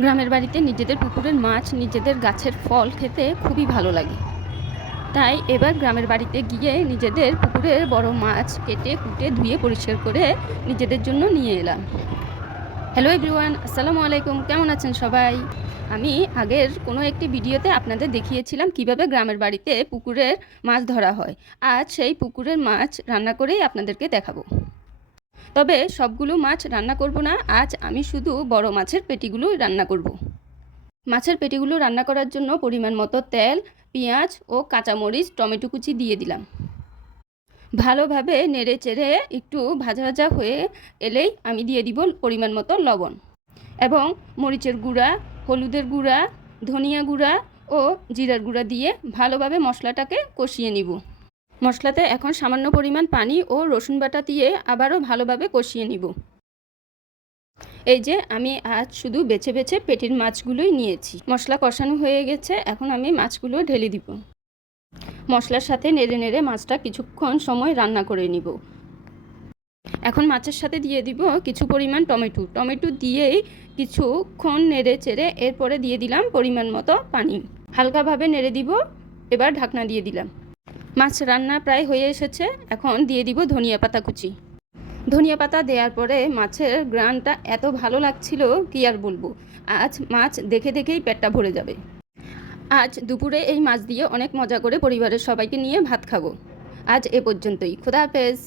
গ্রামের বাড়িতে নিজেদের পুকুরের মাছ, নিজেদের গাছের ফল খেতে খুবই ভালো লাগে। তাই এবার গ্রামের বাড়িতে গিয়ে নিজেদের পুকুরের বড় মাছ কেটে কুটে ধুয়ে পরিষ্কার করে নিজেদের জন্য নিয়ে এলাম। হ্যালো এভরিওয়ান, আসসালামু আলাইকুম। কেমন আছেন সবাই? আমি আগের কোনো একটি ভিডিওতে আপনাদের দেখিয়েছিলাম কিভাবে গ্রামের বাড়িতে পুকুরের মাছ ধরা হয়। আজ সেই পুকুরের মাছ রান্না করেই আপনাদেরকে দেখাবো। তবে সবগুলো মাছ রান্না করব না, আজ আমি শুধু বড় মাছের পেটিগুলো রান্না করব। মাছের পেটিগুলো রান্না করার জন্য পরিমাণ মতো তেল, পেঁয়াজ ও কাঁচামরিচ, টমেটো কুচি দিয়ে দিলাম। ভালোভাবে নেড়ে চেড়ে একটু ভাজা ভাজা হয়ে এলেই আমি দিয়ে দিব পরিমাণ মতো লবণ এবং মরিচের গুঁড়া, হলুদের গুঁড়া, ধনিয়া গুঁড়া ও জিরার গুঁড়া দিয়ে ভালোভাবে মশলাটাকে কষিয়ে নিব। মশলাতে এখন সামান্য পরিমাণ পানি ও রসুন বাটা দিয়ে আবারও ভালোভাবে কষিয়ে নিব। এই যে আমি আজ শুধু বেছে বেছে পেটির মাছগুলোই নিয়েছি। মশলা কষানো হয়ে গেছে, এখন আমি মাছগুলো ঢেলে দিব। মশলার সাথে নেড়ে নেড়ে মাছটা কিছুক্ষণ সময় রান্না করে নিব। এখন মাছের সাথে দিয়ে দিব কিছু পরিমাণ টমেটো দিয়েই কিছুক্ষণ নেড়ে চেড়ে এরপরে দিয়ে দিলাম পরিমাণ মতো পানি। হালকাভাবে নেড়ে দিব, এবার ঢাকনা দিয়ে দিলাম। মাছ রান্না প্রায় হয়ে এসেছে, এখন দিয়ে দিব ধনিয়া পাতা কুচি। ধনিয়া পাতা দেওয়ার পরে মাছের গ্রানটা এত ভালো লাগছিল কি আর বলবো। আজ মাছ দেখে দেখেই পেটটা ভরে যাবে। আজ দুপুরে এই মাছ দিয়ে অনেক মজা করে পরিবারের সবাইকে নিয়ে ভাত খাবো। আজ এ পর্যন্তই। খোদা হাফেজ।